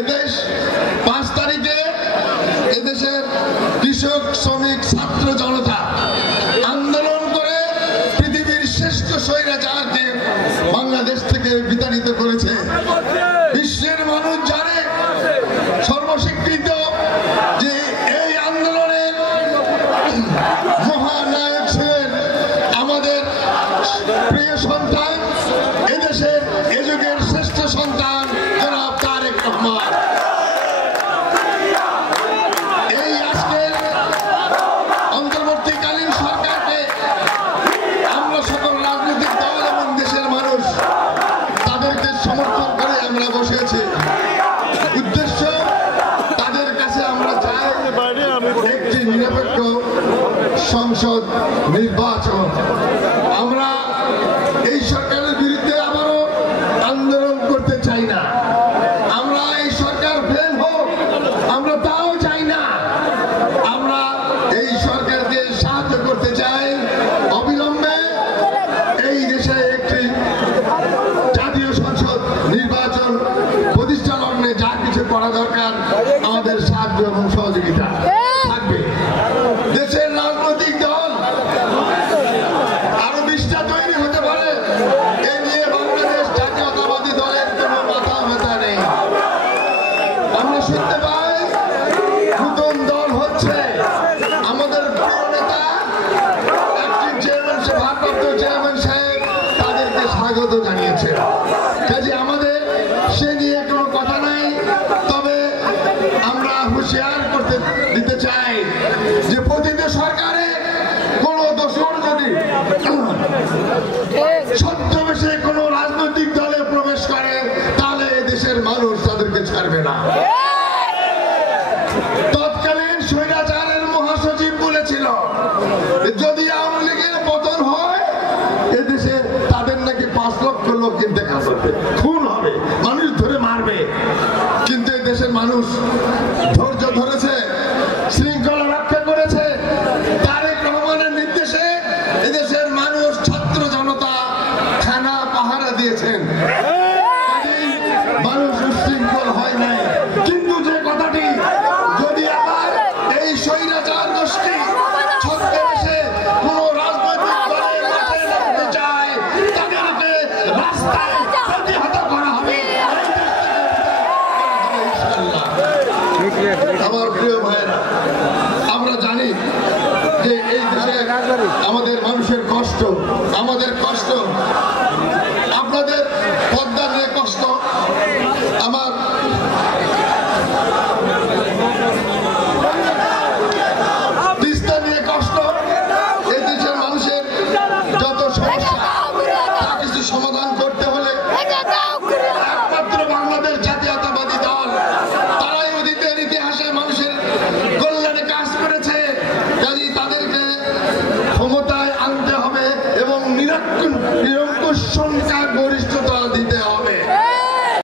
এদেশ 5 তারিখে এদেশের কৃষক, শ্রমিক, ছাত্র জনতা আন্দোলন করে পৃথিবীর শ্রেষ্ঠ স্বৈরাচারকে বাংলাদেশ থেকে বিতাড়িত করেছে। বিশ্বের মানুষ জানে, সর্বস্বীকৃত, যে এই আন্দোলনের মহানায়ক ছিলেন আমাদের প্রিয় সন্তান, এদেশের এ যুগের শ্রেষ্ঠ সন্তান জনাব তারেক রহমান। এই আজকের অন্তর্বর্তীকালীন সরকারকে আমরা সকল রাজনৈতিক দল এবং দেশের মানুষ তাদেরকে সমর্থন করে আমরা বসেছি। উদ্দেশ্য, তাদের কাছে আমরা চাই একটি নিরপেক্ষ সংসদ নির্বাচন। আমরা এই সরকারের বিরুদ্ধে আবারও আন্দোলন করতে চাই না। আমরা এই সরকার ফেল হোক, আমরা তাও চাই না। আমরা এই সরকারকে সাহায্য করতে চাই। অবিলম্বে এই দেশে একটি জাতীয় সংসদ নির্বাচন প্রতিষ্ঠা লগ্নে যা কিছু করা দরকার আমাদের সাহায্য এবং সহযোগিতা থাকবে। দেশের রাজনৈতিক দল আরো 20টা তৈরি হতে পারে, এ নিয়ে বাংলাদেশ জাতীয়তাবাদী দলের কোনো মাথা ব্যথা নেই। আমরা শুনতে পাই নতুন দল হচ্ছে। আমাদের প্রিয় নেতা একটি চেয়ারম্যান, ভারপ্রাপ্ত চেয়ারম্যান সাহেব তাদেরকে স্বাগত জানিয়েছেন। কাজে আমাদের সে নিয়ে কোনো কথা নাই। তবে আমরা হুঁশিয়ার করতে দিতে চাই যে প্রতিটি সরকারে কোন দোষর যদি ছদ্মবেশে কোন রাজনৈতিক দলে প্রবেশ করে তাহলে দেশের মানুষ তাদেরকে ছাড়বে না। তৎকালীন স্বৈরাচারের মহাসচিব বলেছিল যদি আওয়ামী লীগের পতন হয় এদেশে তাদের নাকি 5 লক্ষ লোক ইন্তেকাল করবে, খুন হবে, মানুষ ধরে মারবে। কিন্তু এই দেশের মানুষ ধৈর্য ধরেছে, শৃঙ্খলা রক্ষা করেছে। তারেক রহমানের নির্দেশে এদেশের মানুষ, ছাত্র জনতা থানা পাহারা দিয়েছেন। মানুষ উশৃঙ্খল হয় নাই। কিন্তু যে কথাটি, যদি আবার এই স্বৈরাচার গোষ্ঠী ছদ্মবেশে কোন রাজনৈতিক দলের মাঠে নামতে চায় তাদেরকে রাস্তায় প্রতিহত করা হবে। আমার প্রিয় ভাইরা, আমরা জানি যে এই দেশে আমাদের মানুষের কষ্ট, আমাদের কষ্ট